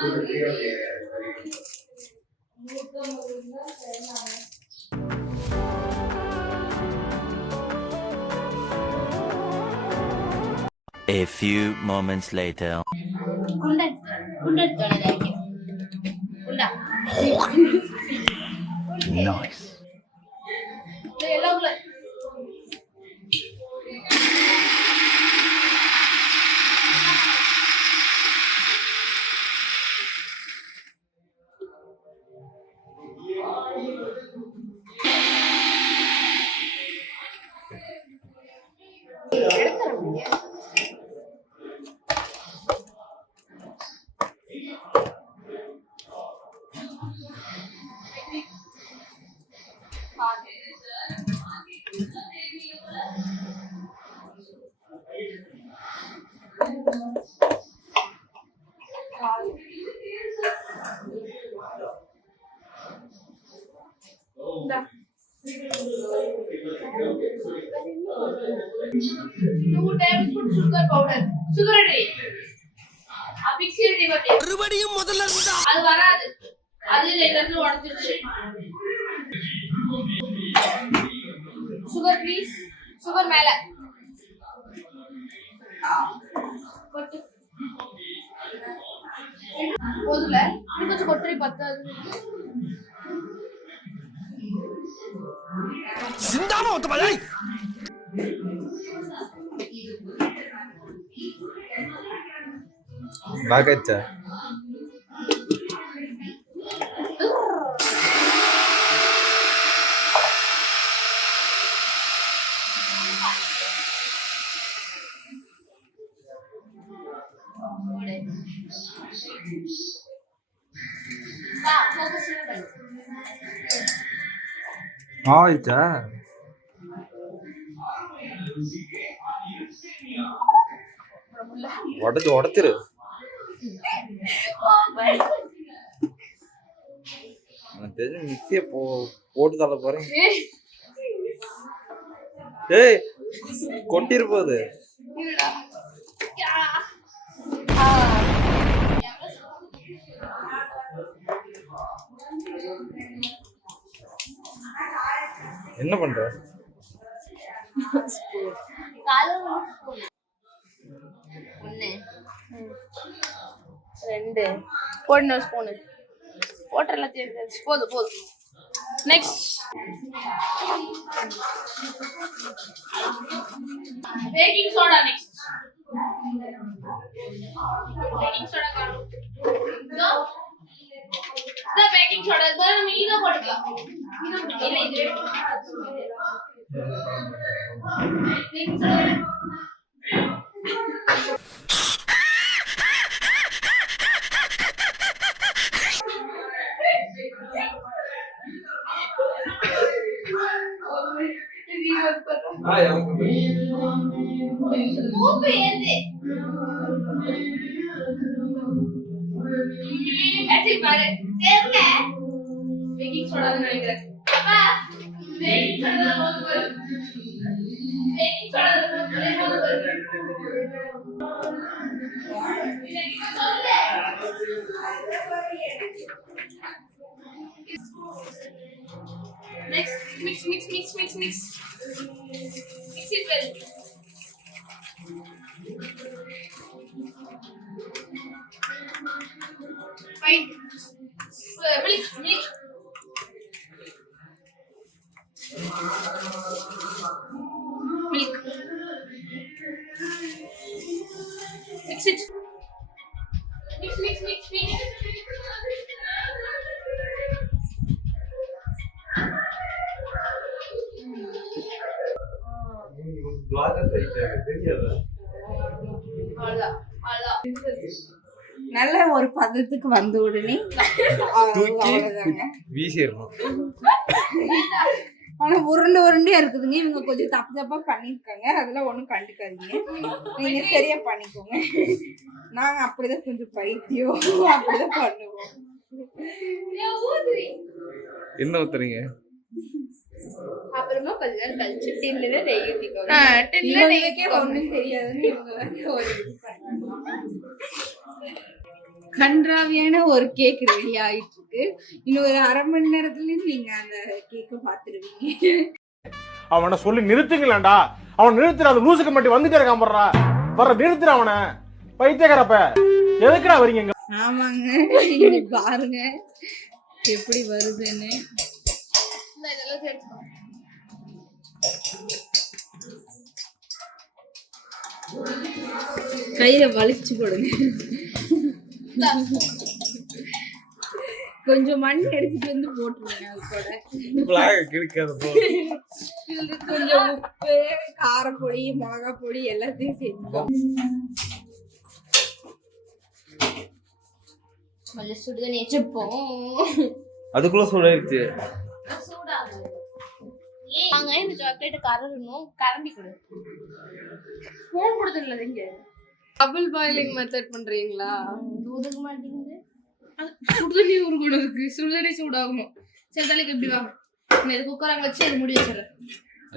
A few moments later. Nice. sugar powder. Sugar ready. Mixer ready. மறுபடியும் முதல்ல இருந்தா அது வராது. அது லேட்டர்ல உடைஞ்சிருச்சு. Sugar please. Sugar மேல. கொட்டு. போதுல. இன்னும் கொஞ்சம் கொட்டரி பத்தாது. சிந்தாம ஒத்தபாய் బాగచ్చా ஆயிச்சா உடச்சிரு தெரிஞ்சு மிக்சிய போட்டு தள்ள போறேன். ஏய் கொட்டிரு போகுது. என்ன பண்ற? ரெண்டு போடணும் ஸ்பூனு வாட்டர் எல்லாத்தையும் போதும் போதும். Next baking soda. Next baking soda காணும். இந்த பேக்கிங் சோடா தான் நம்ம ஈனோ போட்டுக்கலாம். ஈனோ இல்ல இது பேக்கிங் சோடா. ऐसे बारे तेल है बेकिंग सोडा निकालेंगे पापा बेकिंग सोडा बहुत कर बेकिंग सोडा बहुत कर next mix mix it well. Fine. Milk. Mix it. Mix. நல்ல ஒரு பதத்துக்கு வந்த உடனே வீசிடணும். ஆனா உருண்டையா இருக்குதுங்க. இவங்க கொஞ்சம் தப்பா பண்ணிருக்காங்க. அதெல்லாம் ஒண்ணும் கண்டுக்காதீங்க, நீங்க சரியா பண்ணிக்கோங்க. நாங்க அப்படிதான் கொஞ்சம் பைத்தியம், அப்படிதான் பண்ணுவோம். என்ன ஊத்துறீங்க? அப்புறமா கொஞ்ச நேரம் கழிச்சு டின்னுல நெய் ஊத்திக்கோங்க. டின்னுல நெய்க்கே ஒண்ணும் தெரியாதுன்னு இவங்க வந்து ஒரு கன்றாவியான ஒரு கேக் ரெடி ஆயிட்டு இருக்கு. இன்னும் ஒரு 1/2 மணி நேரத்துல நீங்க அந்த கேக்க பாத்துருவீங்க. அவனை சொல்லி நிறுத்துங்களேன்டா. அவன் நிறுத்துற அந்த லூசுக்கு மட்டும் வந்துட்டே இருக்கான் போடுறா. வர நிறுத்துற அவனை. பைத்தியக்காரப்ப எதுக்குடா வரீங்க? ஆமாங்க, இங்க பாருங்க எப்படி வருதுன்னு. இதெல்லாம் சேர்த்து கையில வலிச்சு போடுங்க. கொஞ்சம் மண் எடுத்துட்டு வந்து போட்டுருங்க. அது கூட கொஞ்சம் உப்பு, காரப்பொடி, மிளகா பொடி எல்லாத்தையும் சேர்த்துக்கோங்க. கொஞ்சம் சுடுதண்ணி வச்சுப்போம். அதுக்குள்ள சூடாயிருச்சு. நாங்க இந்த சாக்லேட் கரணும். கரண்டி கொடு. ஸ்பூன் கொடுத்துடல இங்க. டபுள் பாயிலிங் மெத்தட் பண்றீங்களா? ஊதுக மாட்டேங்குது. சுடுதண்ணி உருகுனதுக்கு சுடுதண்ணி சூடாகணும். சரி தலைக்கு எப்படி வா. நான் இது குக்கர் அங்க வச்சு அது மூடி வச்சிடுறேன்.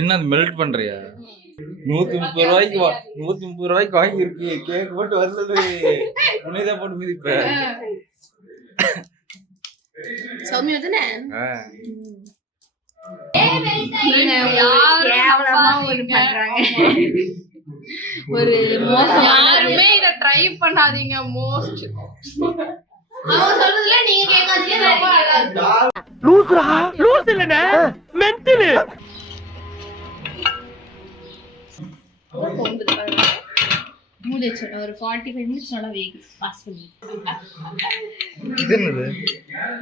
என்ன மெல்ட் பண்றியா? 130 ரூபாய்க்கு 130 ரூபாய்க்கு வாங்கி இருக்கு. கேக் போட்டு வரல. உன்னைதான் போட்டு மிதிப்ப. சௌமியா தானே? கேவலமா ஒரு பண்றாங்க. ஒரு மோசம். யாருமே இத ட்ரை பண்ணாதீங்க. மோஸ்ட் அவங்க சொல்றதுல நீங்க கேட்காதீங்க. ரொம்ப நல்லா இருக்கு. லூசுரா லூசு இல்லனே மென்டல். மூடி வச்சிடுறேன். ஒரு 45 minutes நல்லா வேகும். பாஸ் பண்ணி. இது என்னது?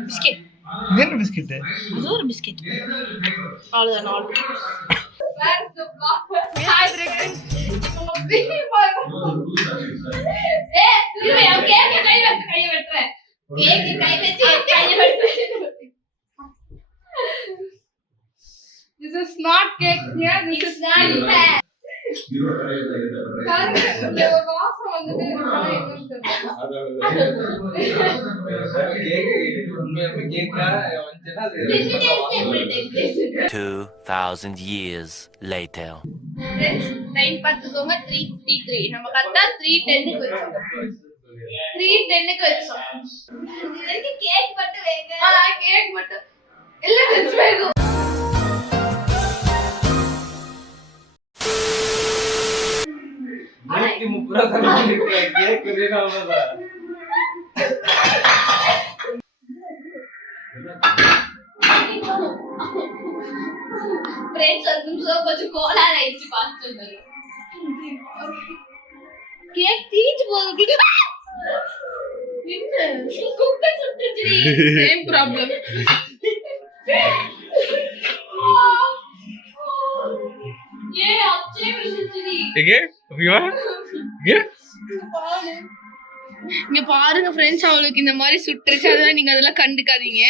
பிஸ்கெட். இது என்ன பிஸ்கெட்? இது ஒரு பிஸ்கெட். அவ்வளவுதான். அவ்வளவுதான். This is not cake. Yeah, this is not fair. இந்த ஒரு வாசம் வந்துட்டு இருக்கா என்னன்னு தெரியல. கேக் உண்மையாலுமே கேக்கா வந்துட்டா அது 2000 years later. டைம் பார்த்துக்கோங்க. 3:53. நம்ம கரெக்டா 3:10க்கு வச்சோம். 3:10க்கு வச்சோம். இதுக்கு கேக் மட்டும் வேக. கேக் மட்டும் இல்ல வெச்சு வேகும். Cake ready ஆவலடா. ஃப்ரெண்ட்ஸ் வந்து கொஞ்சம் கோலா ஆயிடுச்சு பாத்துங்க. கேக் தீஞ்சு போகுது. என்ன குக்கர் சுட்டுச்சுடி. Same problem. ஏ அச்சே விழுந்துச்சுடி. எங்க விவா இங்க பாருங்க ஃப்ரெண்ட்ஸ், அவளுக்கு இந்த மாதிரி சுட்டுருச்சு. அதெல்லாம் நீங்க அதெல்லாம் கண்டுக்காதீங்க.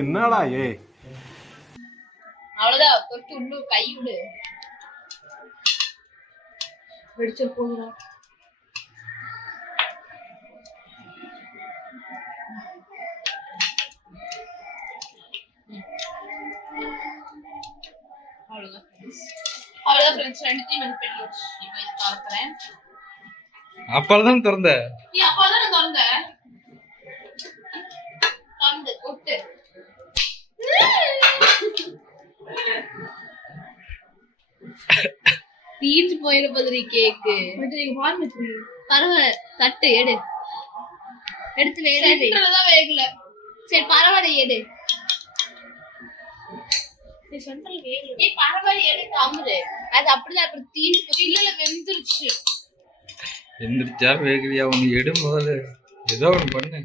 என்னடா ஏ? அவ்வளவுதான். தொட்டு உள்ள கை விடு. வெடிச்சு போகுதா? அவ்வளவுதான் ஃப்ரெண்ட்ஸ். ரெண்டுத்தையும் வந்து பெட்டியாச்சு. இப்போ இதை திறக்கிறேன். அப்பதான் திறந்த. நீ அப்பதான் நான் திறந்தேன். திறந்து கொட்டு. தீஞ்சு போயிட போதுரி கேக்கு. பரவாயில்ல. தட்டு எடு. எடுத்து வேகதான் வேகல. சரி பரவாயில்ல எடு. பரவாயில்ல எடு. கம்முரு. அது அப்படிதான் அப்புறம் தீஞ்சு இல்ல வெந்துருச்சு. எந்திரிச்சா வேகலையா? ஒண்ணு எடு முதல்ல. ஏதோ ஒண்ணு பண்ணு.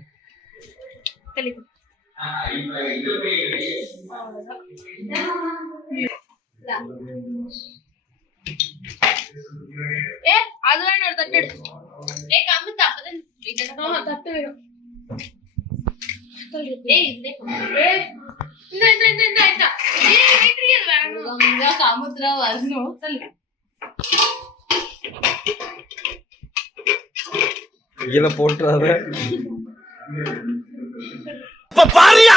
அதெல்லாம் ஒரு தட்டு எடுத்து. கம்முத்து. அப்பதான் தட்டு வேணும். கமுத்துறா வரணும். கீழே போட்டுறாத. பாரியா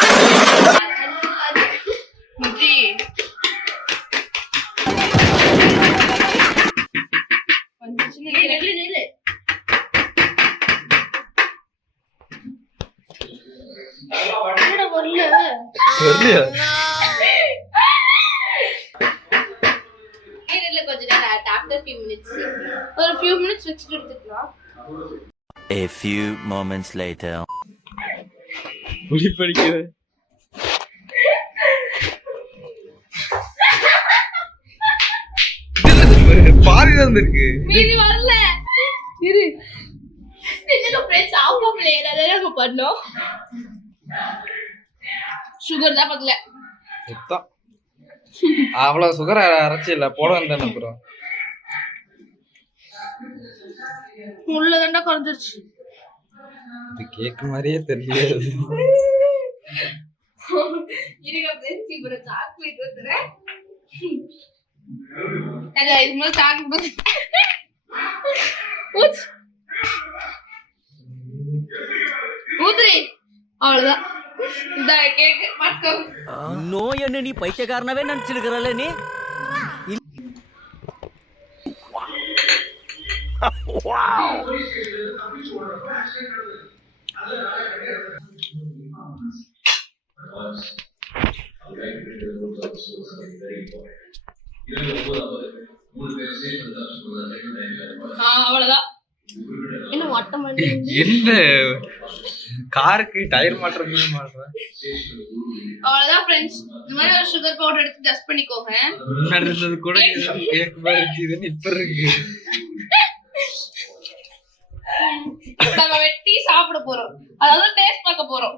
ஆஃப்டர் few minutes ஒரு few minutes வச்சிட்டு எடுத்துக்கலாம். A few moments later. புளி படிக்குது. பாதி வந்திருக்கு. மீதி வரல. இரு. இதுல ஃப்ரெண்ட்ஸ் ஆஃப் ஆஃப் லேயர் அத நம்ம பண்ணோம். சுகர் தான் பத்தல. சுத்தம். அவ்வளவு சுகர் அரைச்சு இல்ல போட வேண்டாம் அப்புறம். உள்ளதண்டா குறைஞ்சிருச்சு. இது கேக் மாதிரியே தெரியல. இருங்க ஃப்ரெண்ட்ஸ் இப்போ சாக்லேட் ஊத்துறேன். அட இது மாதிரி சாக்லேட் ஊத்து. ஊத்துறே. அவ்வளவுதான். இந்த கேக் பாத்துக்கோ. நோய் என்ன நீ பைத்தியக்காரனவே நினைச்சிருக்கறல நீ. வாவ். அவ்வளவுதான். இன்னும் வட்டம் பண்ணி என்ன காருக்கு டயர் மாற்றமே மாற்றேன். அவ்வளவுதான் ஃப்ரெண்ட்ஸ். இந்த மாதிரி ஒரு சுகர் பவுடர் எடுத்து டஸ்ட் பண்ணிக்கோங்க. முன்னாடி இருந்தது கூட கேக் மாதிரி இருந்துச்சுன்னு இப்ப இருக்கு. நம்ம வெட்டி சாப்பிட போறோம். அதாவது டேஸ்ட் பார்க்க போறோம்.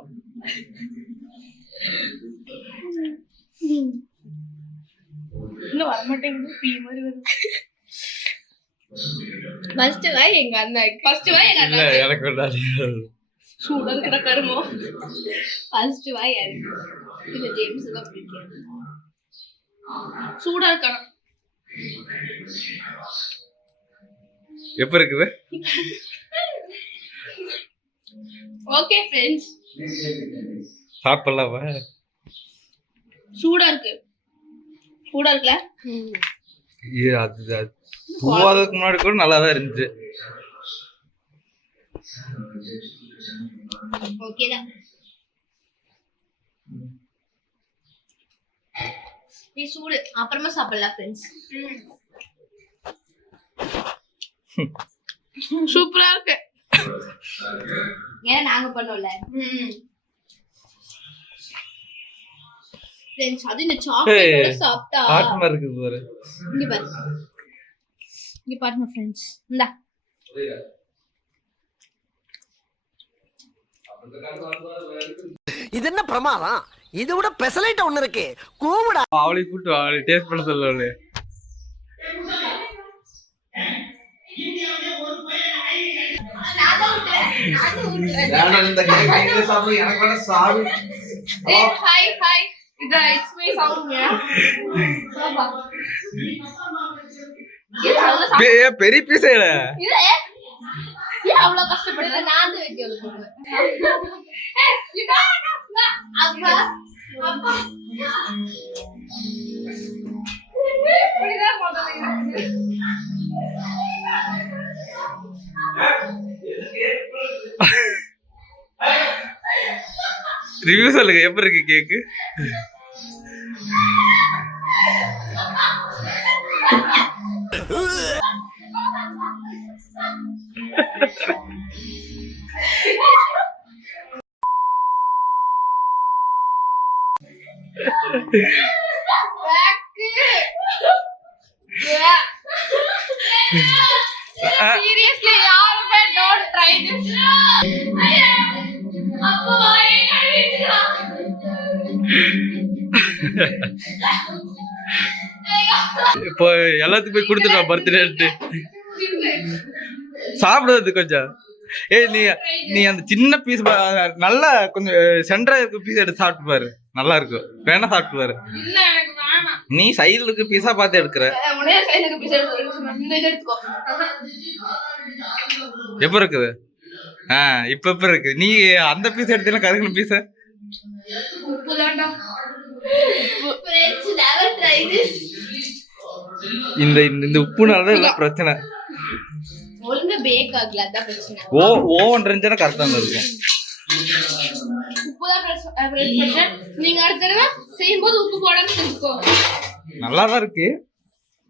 இன்னும் வர மாட்டேங்குது. பீ மாதிரி வருது. ஃபர்ஸ்ட் வாய் எங்க அண்ணன். ஃபர்ஸ்ட் வாய் எங்க இல்ல அண்ணன். எனக்கு வேண்டாம். சூடா இருக்கிற கருமோ. ஃபர்ஸ்ட் வாய் யாருக்கு? இந்த ஜேம்ஸ் தான் பிடிக்கும். சூடா இருக்கணும். எப்ப இருக்குது? Okay friends. சாப்பிடலாமா? சூடா இருக்கு. சூடா இருக்குல? அது போவதுக்கு முன்னாடி கூட நல்லா தான் இருந்துச்சு. ஓகே தான். நீ சூடு அப்புறமா சாப்பிடலாம் ஃப்ரெண்ட்ஸ். சூப்பரா இருக்கு. ஏன்னா நாங்க பண்ணோம்ல. ஃப்ரெண்ட்ஸ் அது இந்த சாக்லேட்டோட சாப்பிட்டா ஹார்ட்மா இருக்குது பாரு. இங்க பாரு. இங்க பாருங்க ஃப்ரெண்ட்ஸ். இந்தா. இது என்ன பிரமாதம்? இது விட பெசலைட் ஒண்ணு இருக்கு. கூவுடா. அவளை கூட்டு அவளை டேஸ்ட் பண்ண சொல்லல. Hi hi. இது இட்ஸ் மீ சவுண்ட். பாப்பா. பெரிய பீஸ் இல்ல. இது ஏன் அவ்வளவு கஷ்டப்படுற? நான் தான் வெட்டி எடுப்பேன். அப்பா அப்பா இப்படிதான் முதல்ல ரிவ்யூ சொல்லுங்க எப்படி இருக்கு கேக்கு? Seriously, யாருமே don't try this. அப்பா இப்போ எல்லாத்துக்கும் போய் கொடுத்துட்டா பர்த்டே சாப்பிடுறது கொஞ்சம். ஏய் நீ அந்த சின்ன பீஸ் நல்லா கொஞ்சம் சென்டரா இருக்க பீஸ் எடுத்து சாப்பிட்டு பாரு, நல்லா இருக்கும். வேணா சாப்பிட்டு பாரு. இல்ல எனக்கு வேணாம். நீ சைடுக்கு பீஸா பார்த்து எடுக்கிற. உடனே சைடுக்கு பீஸ் இந்த இது எடுத்துக்கோ. எப்ப இருக்குது? இப்ப இருக்கு. நீ அந்த பீஸ் எடுத்தீங்கன்னா கருகின பீஸ உப்பு தான்டா. Friends never try this. இந்த உப்புனால தான் பிரச்சனை. ஒழுங்கா பேக் ஆகல, அதான் பிரச்சனை. ஓவன் இருந்துச்சுன்னா கரெக்டா இருக்கும். உப்பு தான் பிரச்சனை. நீங்க அடுத்த தடவை செய்யும்போது உப்பு போடாம செஞ்சுக்கோங்க. நல்லா தான் இருக்கு.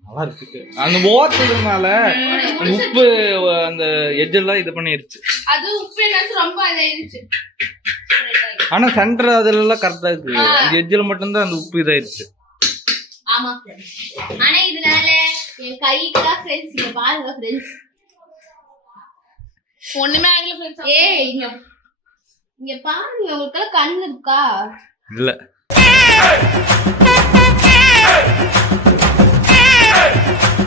நல்லா இருக்கு. அந்த ஓட்டதுனால உப்பு அந்த எஜ்ஜெல்லாம் இது பண்ணிருச்சு. அது உப்பு என்னாச்சு ரொம்ப இதாயிருச்சு. ஆனா சென்டர் அதெல்லாம் கரெக்டா இருக்கு. அந்த எஜ்ஜில் மட்டும்தான் அந்த உப்பு இதாயிருச்சு. ஆமா ஃப்ரெண்ட்ஸ். ஆனா இதனால என் கைக்குலாம் ஃப்ரெண்ட்ஸ் இங்க பாருங்க ஃப்ரெண்ட்ஸ். ஒண்ணுமே ஆகல ஃப்ரெண்ட்ஸ். ஏய் இங்க பாருங்க, உங்களுக்கு கண்ணு இருக்கா? இல்ல